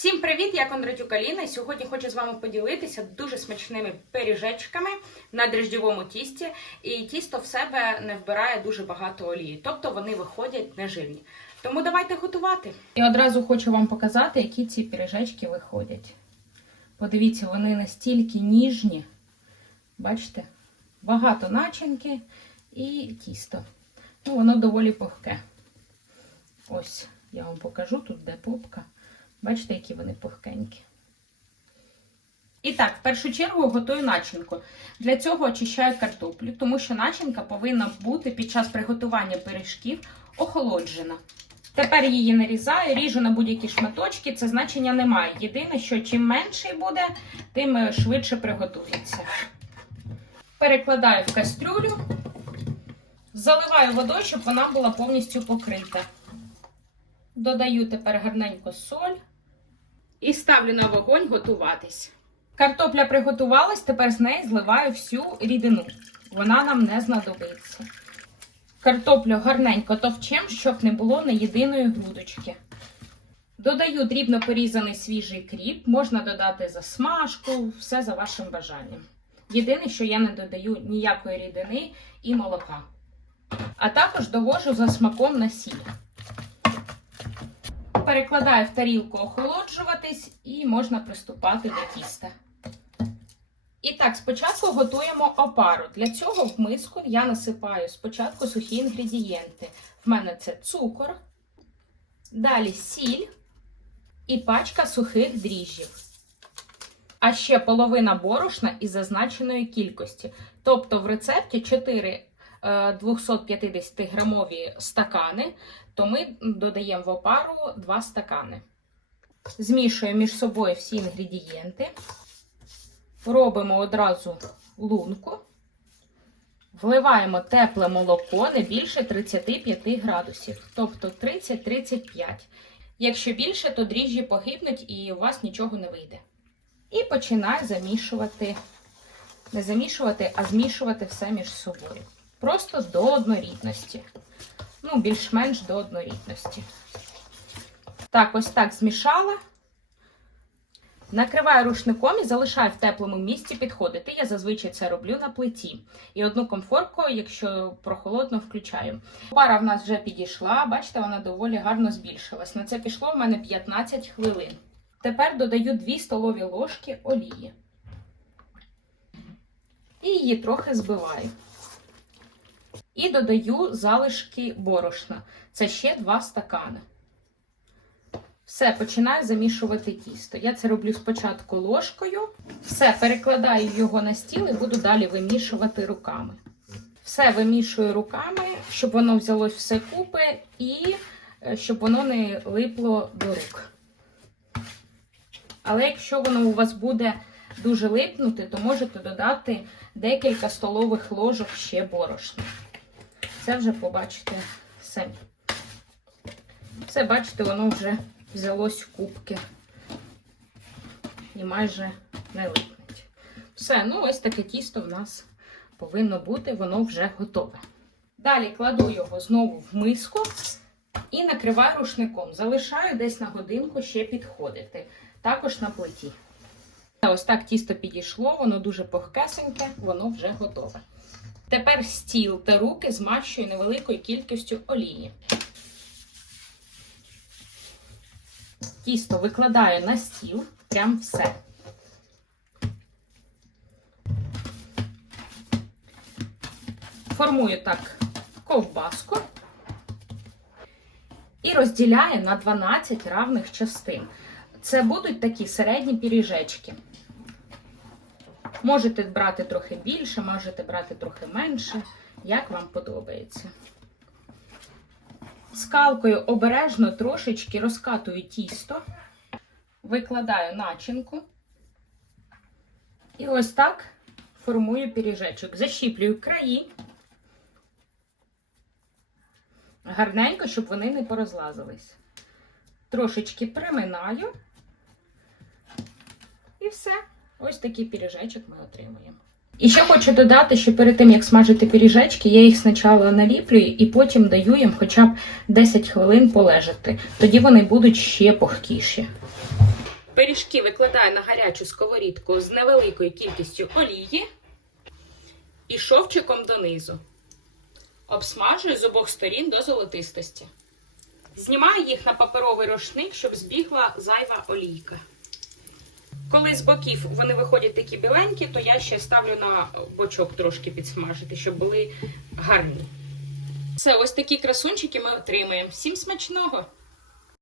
Всім привіт! Я Кондратюк Аліна. Сьогодні хочу з вами поділитися дуже смачними пиріжечками на дріжджовому тісті. І тісто в себе не вбирає дуже багато олії, тобто вони виходять нежирні. Тому давайте готувати. І одразу хочу вам показати, які ці пиріжечки виходять. Подивіться, вони настільки ніжні. Бачите? Багато начинки і тісто. Ну, воно доволі пухке. Ось, я вам покажу тут, де попка. Бачите, які вони пухкенькі. І так, в першу чергу готую начинку. Для цього очищаю картоплю, тому що начинка повинна бути під час приготування пиріжків охолоджена. Тепер її нарізаю, ріжу на будь-які шматочки, це значення немає. Єдине, що чим менший буде, тим е, швидше приготується. Перекладаю в кастрюлю, заливаю водою, щоб вона була повністю покрита. Додаю тепер гарненько соль і ставлю на вогонь готуватись. Картопля приготувалась, тепер з неї зливаю всю рідину. Вона нам не знадобиться. Картоплю гарненько товчем, щоб не було ні єдиної грудочки. Додаю дрібно порізаний свіжий кріп, можна додати засмажку, все за вашим бажанням. Єдине, що я не додаю ніякої рідини і молока. А також довожу за смаком на сіль. Перекладаю в тарілку охолоджуватись і можна приступати до тіста. І так, спочатку готуємо опару. Для цього в миску я насипаю спочатку сухі інгредієнти. В мене це цукор, далі сіль і пачка сухих дріжджів. А ще половина борошна із зазначеної кількості. Тобто в рецепті 4 250 грамові стакани, то ми додаємо в опару 2 стакани. Змішуємо між собою всі інгредієнти. Робимо одразу лунку. Вливаємо тепле молоко не більше 35 градусів, тобто 30-35. Якщо більше, то дріжджі погибнуть і у вас нічого не вийде. І починаю замішувати, не замішувати, а змішувати все між собою. Просто до однорідності. Ну, більш-менш до однорідності. Так, ось так змішала. Накриваю рушником і залишаю в теплому місці підходити. Я зазвичай це роблю на плиті. І одну комфорку, якщо прохолодно, включаю. Пара в нас вже підійшла, бачите, вона доволі гарно збільшилась. На це пішло в мене 15 хвилин. Тепер додаю 2 столові ложки олії. І її трохи збиваю. І додаю залишки борошна. Це ще 2 стакани. Все, починаю замішувати тісто. Я це роблю спочатку ложкою. Все, перекладаю його на стіл і буду далі вимішувати руками. Все вимішую руками, щоб воно взялось все купи і е, щоб воно не липло до рук. Але якщо воно у вас буде дуже липнути, то можете додати декілька столових ложок ще борошна. Це вже побачите самі. Все, бачите, воно вже взялось в кубки. І майже не липнуть. Все, ну ось таке тісто в нас повинно бути, воно вже готове. Далі кладу його знову в миску і накриваю рушником. Залишаю десь на годинку ще підходити. Також на плиті. Ось так тісто підійшло, воно дуже пухкесеньке, воно вже готове. Тепер стіл та руки змащую невеликою кількістю олії. Тісто викладаю на стіл, прям все. Формую так ковбаску і розділяю на 12 равних частин. Це будуть такі середні піріжечки. Можете брати трохи більше, можете брати трохи менше, як вам подобається. Скалкою обережно трошечки розкатую тісто, викладаю начинку. І ось так формую пиріжечок. Защіплюю краї. Гарненько, щоб вони не порозлазились. Трошечки приминаю. І все. Ось такий пиріжечок ми отримуємо. І ще хочу додати, що перед тим, як смажити пиріжечки, я їх спочатку наліплюю і потім даю їм хоча б 10 хвилин полежати. Тоді вони будуть ще пухкіші. Пиріжки викладаю на гарячу сковорідку з невеликою кількістю олії і шовчиком донизу. Обсмажую з обох сторін до золотистості. Знімаю їх на паперовий рушник, щоб збігла зайва олійка. Коли з боків вони виходять такі біленькі, то я ще ставлю на бочок трошки підсмажити, щоб були гарні. Все, ось такі красунчики ми отримаємо. Всім смачного!